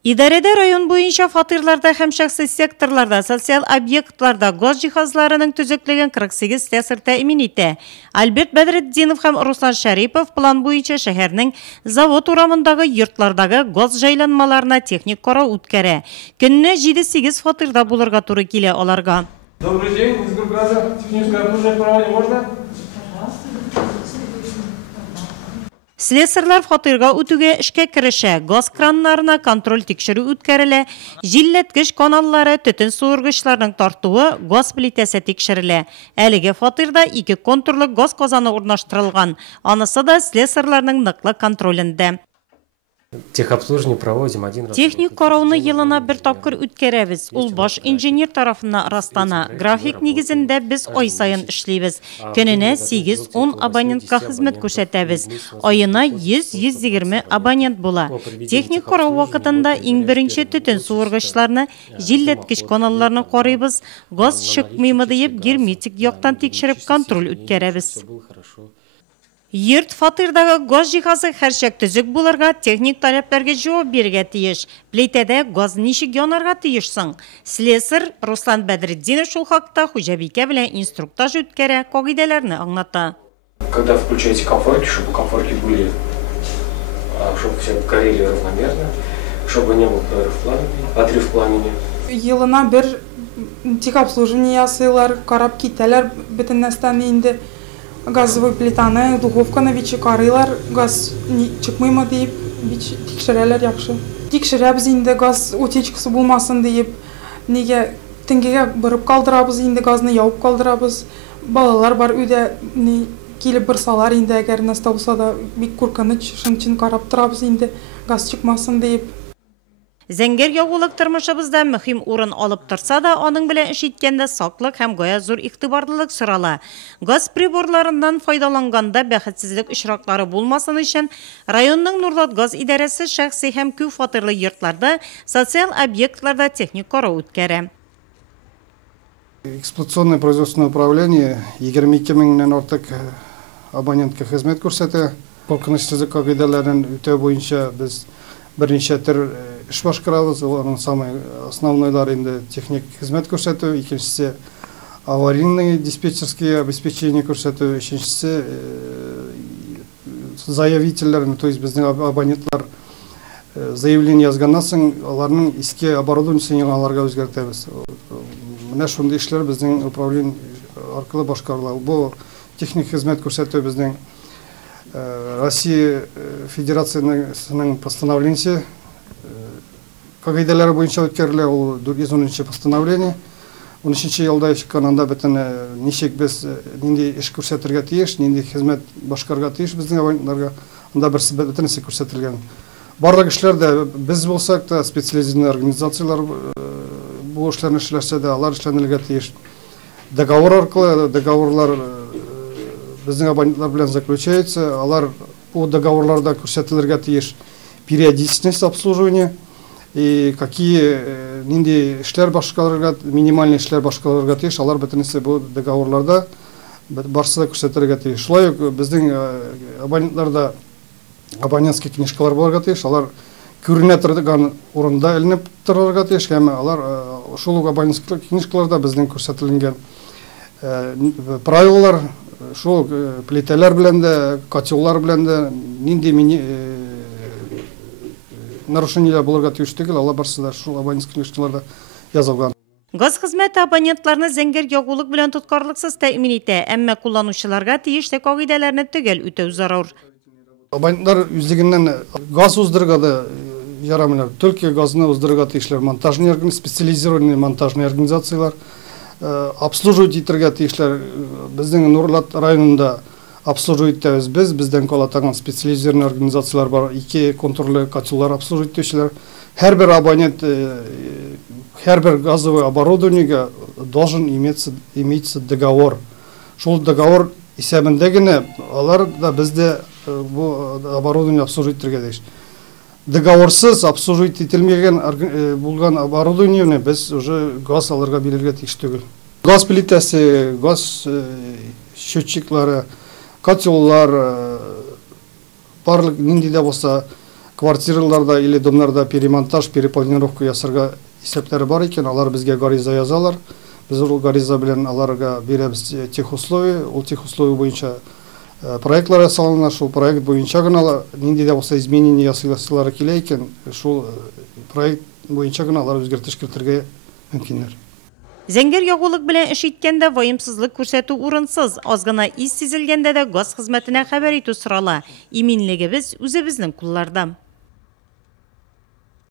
Идарәдә район буенча фатирларда һәм шәхси секторларда, социаль объектларда газ җиһазларының төзеклеген 48 слесарь тәэмин итә. Альберт Бәдретдинов һәм Руслан Шәрипов план буенча шәһәрнең завод урамындагы йортлардагы газ җайланмаларына техник карау үткәрә. Көнне 7-8 фатирда булырга туры килә аларга. Добрый день, из Гургаза. Техническое обслуживание проводить можно? Слесарлар фатирга үтүгә эшкә керешә, газ краннарына контроль тикшерү үткәрелә, җилләткеч каналлары, төтен суыргычларның тартуы, газ плитәсе тикшерелә. Әлеге фатирда 2 контурлы газ казаны урнаштырылган, анысы да слесарларның ныклы контролендә. Техобслуживание проводим один раз. Техник карауны елына бер тапкыр үткәрәбез. Ул баш инженер тарафыннан растана. График нигезендә без ай сайын эшлибез. Көненә 8-10 абонентка хезмәт күрсәтәбез. Аена 100-120 абонент була. Техник карау вакытында иң беренче төтен суыргычларны, җилләткеч каналларны карыйбыз. Газ чыкмыймы дип герметик яктан тикшереп контроль үткәрәбез. Йорт фатирдагы газ җиһазы һәрчәк төзек булырга, техник таләпләргә җавап бирергә тиеш. Плитәдә газ ничек янарга тиешсең? Слесарь Руслан Бәдретдинов шул хакта хуҗабикә белән инструктаж үткәрә, кагыйдәләрне аңлата. Когда включаете комфорки, чтобы комфорки были, чтобы все горели равномерно, чтобы не был отрыв пламени. Елына бер техобслуживание ясыйлар, карап китәләр, бөтен нәрсәне инде газовый плитаны, духовканы карыйлар, газ чыкмыймы дип тикшерәләр яхшы. Тикшерәбез инде газ утечкасы булмасын дип, нигә теңгәгә бырып калдырабыз, инде газны явып калдырабыз. Балалар бар өйдә, килеп бер салар инде, әгәр нәрсә булса да, бик куркыныч, шуның өчен карап торабыз инде, газ чыкмасын дип. Зәңгәр ягулык тормышыбызда мөһим урын алып торса да, аның белән эш иткәндә саклык һәм гая зур игътибарлылык сорала. Газ приборларыннан файдаланганда бәхетсезлек очраклары булмасын өчен, районның Нурлат газ идарәсе шәхси һәм күп фатирлы йортларда, социаль объектларда техник карау үткәрә. Эксплуатационное производственное управление 22 меңнән артык абонентка хезмәт күрсәтә. Куркынычсызлык кагыйдәләрен үтәү буенча без берничә төр эш башкарабыз. Аларның самый основнойлары инде техник хезмәт күрсәтү, икенчесе аварийный диспетчерские обеспечение күрсәтү, өченчесе заявительләрне, то есть безнең абонентлар заявление язганнан соң аларның иске оборудованиесын аларга үзгәртәбез. Менә шундый эшләр безнең управление аркылы башкарыла. Бу техник хезмәт күрсәтү безнең Россия Федерациясының постановлениесе кагыйдәләре буенча үткәрелә, ул 410 постановление. 13 елда чыккан, анда бөтен ничек без нинди эш күрсәтергә тиеш, нинди хезмәт башкарырга тиеш безнең абонентларга, анда берсе бөтенесе күрсәтелгән. Барлык эшләрдә без булсак та специализированный организациялар бу эшләрне эшләсә дә, алар эшләнергә тиеш. Договор аркылы, договорлар безнең абонентлар белән заключается, алар бу договорларда күрсәтелергә тиеш периодичность обслуживания и какие нинди эшләр башкарырга, минимальный эшләр башкарырга тиеш, алар бөтенесе бу договорларда барсы да күрсәтергә тиеш. Шулай ук безнең абонентларда абонентский книжкалар булырга тиеш, алар күренә торган урында эленеп торырга тиеш, һәм алар шул ук абонентский книжкаларда безнең күрсәтелгән правилалар, шул плитәләр белән дә, котеллар белән дә нинди нарушениеләр булырга тиеш түгел, алар барсы да шул абонентский книжкаларда язылган. Газ хезмәте абонентларны зәңгәр ягулык белән тоткарлыксыз тәэмин итә, әмма кулланучыларга тиешле кагыйдәләрне төгәл үтәү зарур. Абонентлар үзлегеннән газ уздырырга да ярамыйлар. Только газны уздырырга тиешләр монтажный, специализированный монтажный организациялар. Обслуживать итәргә тиешләр. Безнең Нурлат районында обслуживать итәбез без, бездән калатаган специализированный организациялар бар, 2 контурлы котеллар обслуживать итүчеләр. Һәрбер абонент, һәрбер газовый оборудованиегә должен иметься договор. Шул договор исәбендә генә алар да бездә бу оборудование обслуживать итәргә тиеш. Договорсыз обслуживать ителмәгән булган оборудованиене без уже газ алырга бирергә тиеш түгел. Газ плитәсе, газ счетчиклары, котеллар, барлык нинди дә булса квартираларда или домнарда перемонтаж, перепланировка ясарга исәпләре бар икән, алар безгә гариза язалар. Без ул гариза белән аларга бирәбез тех условия, ул тех условия буенча проектлар ясалына, шул проект буенча гына нинди дә булса изменение ясыйлар килә икән, шул проект буенча гына алар үзгәртеш кертергә мөмкиннәр. Зәңгәр ягулык белән эш иткәндә ваемсызлык күрсәтү урынсыз, аз гына ис сизелгәндә дә газ хезмәтенә хәбәр итү сорала. Иминлегебез үзебезнең кулларда.